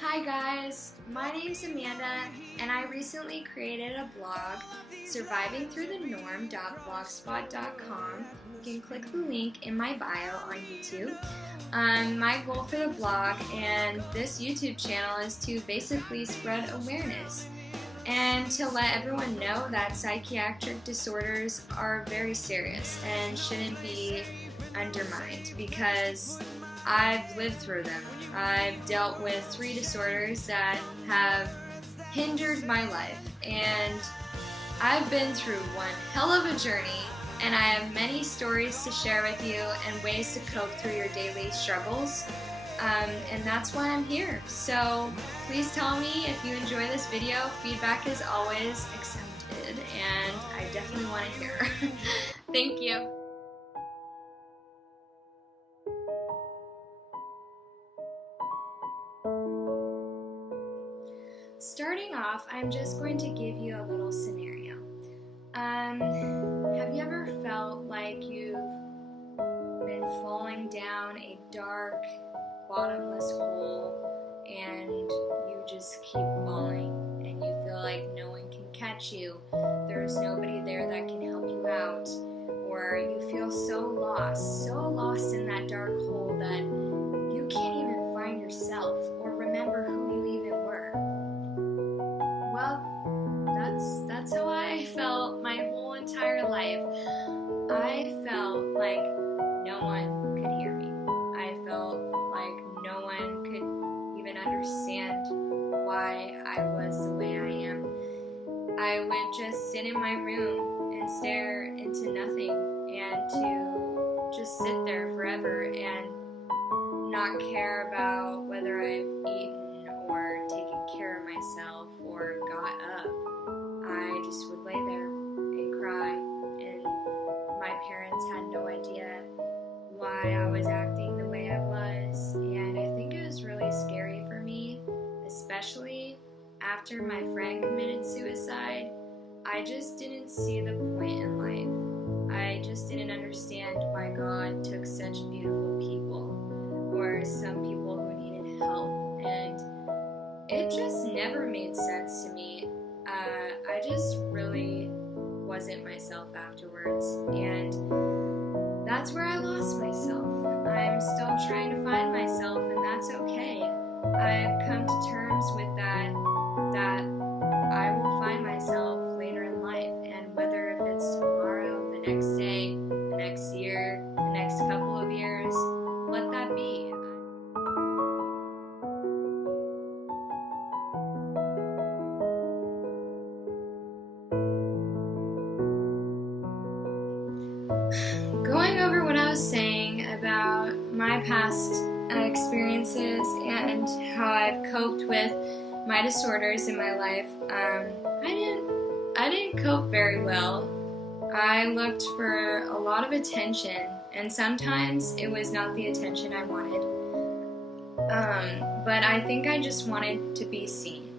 Hi guys, my name's Amanda and I recently created a blog, survivingthroughthenorm.blogspot.com. You can click the link in my bio on YouTube. My goal for the blog and this YouTube channel is to basically spread awareness and to let everyone know that psychiatric disorders are very serious and shouldn't be undermined because I've lived through them. I've dealt with 3 disorders that have hindered my life, and I've been through one hell of a journey, and I have many stories to share with you and ways to cope through your daily struggles, and that's why I'm here. So please tell me if you enjoy this video. Feedback is always accepted, and I definitely want to hear. Thank you. Starting off, I'm just going to give you a little scenario. Have you ever felt like you've been falling down a dark, bottomless hole and you just keep falling and you feel like no one can catch you, there's nobody there that can help you out, or you feel so lost in that dark hole that you can't even find yourself or remember who you even were? Well, that's how I felt my whole entire life. I felt like no one could hear me. I felt like no one could even understand why I was the way I am. I would just sit in my room and stare into nothing and to just sit there forever and not care about whether I've eaten or taken care of myself or got up. I just would lay there and cry, and my parents had no idea why I was acting the way I was, and I think it was really scary for me, especially after my friend committed suicide. I just didn't see the point in life. I just didn't understand why God took such beautiful people, or some people who needed help, and it just never made sense to me. I just really wasn't myself afterwards, and that's where I lost myself. I'm still trying to find myself, and that's okay. I've come to terms with that I will find myself later in life, and whether if it's tomorrow, the next day, the next year, the next couple of years, let that be. Going over what I was saying about my past experiences and how I've coped with my disorders in my life, I didn't cope very well. I looked for a lot of attention, and sometimes it was not the attention I wanted. But I think I just wanted to be seen.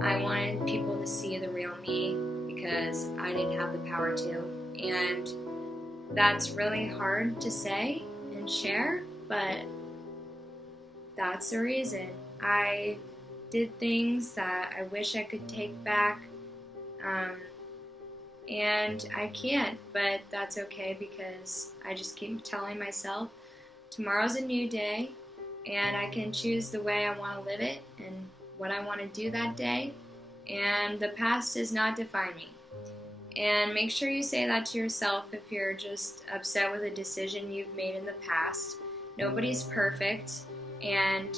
I wanted people to see the real me because I didn't have the power to, and that's really hard to say and share, but that's the reason. I did things that I wish I could take back, and I can't, but that's okay because I just keep telling myself tomorrow's a new day, and I can choose the way I want to live it and what I want to do that day, and the past does not define me. And make sure you say that to yourself if you're just upset with a decision you've made in the past. Nobody's perfect, and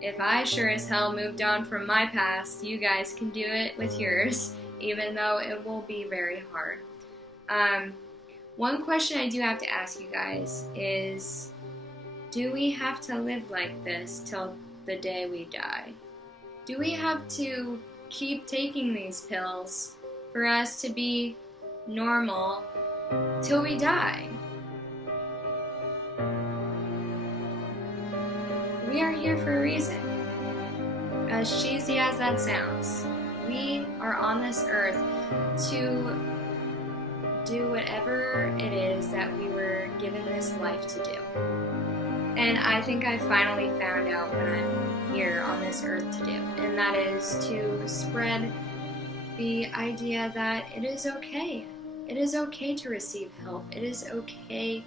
if I sure as hell moved on from my past, you guys can do it with yours, even though it will be very hard. One question I do have to ask you guys is, do we have to live like this till the day we die? Do we have to keep taking these pills for us to be normal till we die? We are here for a reason. As cheesy as that sounds, we are on this earth to do whatever it is that we were given this life to do. And I think I finally found out what I'm here on this earth to do, and that is to spread the idea that it is okay. It is okay to receive help. It is okay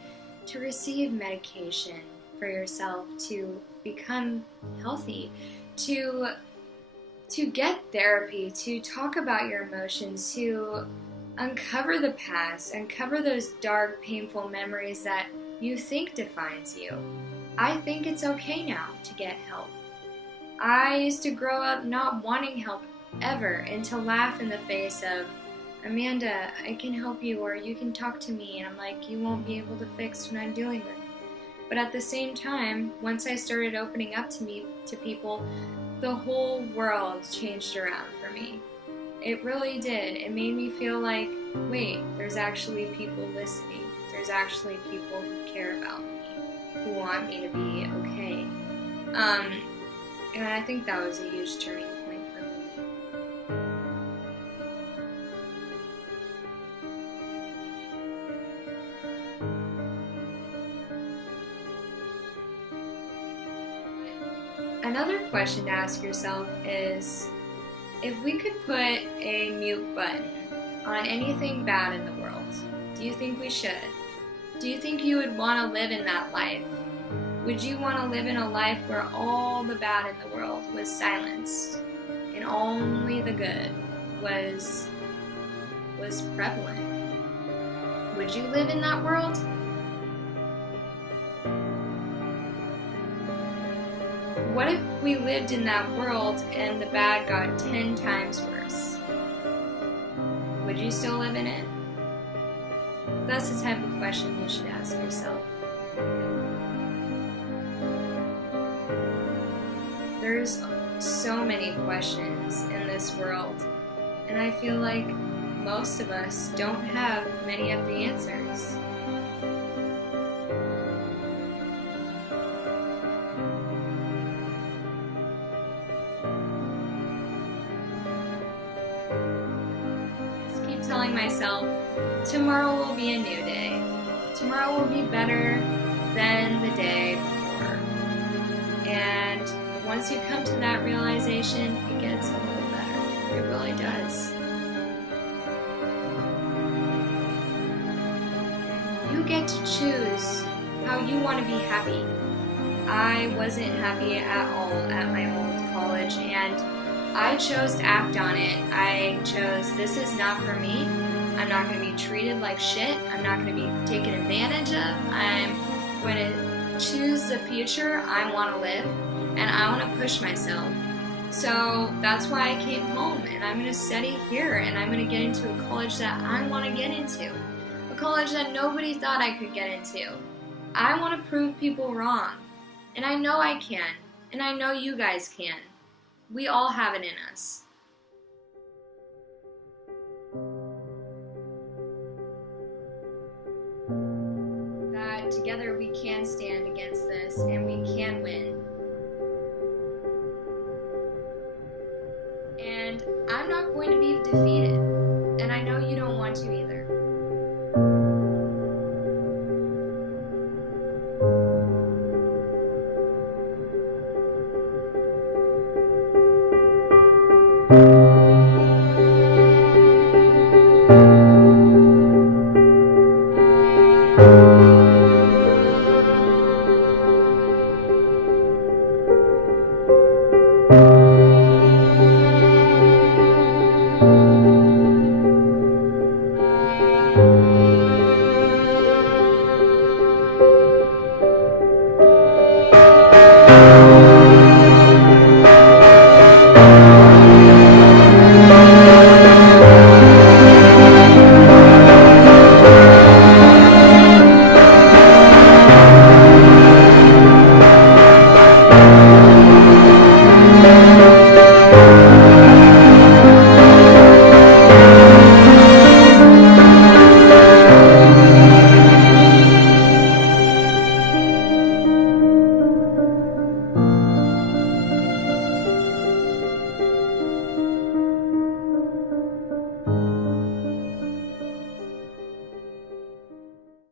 to receive medication for yourself to become healthy, to get therapy, to talk about your emotions, to uncover the past, uncover those dark, painful memories that you think defines you. I think it's okay now to get help. I used to grow up not wanting help ever, and to laugh in the face of, Amanda, I can help you, or you can talk to me, and I'm like, you won't be able to fix what I'm dealing with. But at the same time, once I started opening up to people, the whole world changed around for me. It really did. It made me feel like, wait, there's actually people listening. There's actually people who care about me, who want me to be okay. And I think that was a huge turning point for me. Another question to ask yourself is, if we could put a mute button on anything bad in the world, do you think we should? Do you think you would want to live in that life? Would you want to live in a life where all the bad in the world was silenced and only the good was prevalent? Would you live in that world? What if we lived in that world and the bad got 10 times worse? Would you still live in it? That's the type of question you should ask yourself. There's so many questions in this world, and I feel like most of us don't have many of the answers. I just keep telling myself, tomorrow will be a new day. Tomorrow will be better than the day before. And once you come to that realization, it gets a little better. It really does. You get to choose how you want to be happy. I wasn't happy at all at my old college, and I chose to act on it. I chose, this is not for me. I'm not going to be treated like shit. I'm not going to be taken advantage of. I'm going to choose the future I want to live, and I want to push myself. So that's why I came home, and I'm going to study here, and I'm going to get into a college that I want to get into. A college that nobody thought I could get into. I want to prove people wrong. And I know I can. And I know you guys can. We all have it in us. That together we can stand against this, and we can win. And I'm not going to be defeated. And I know you don't want to either.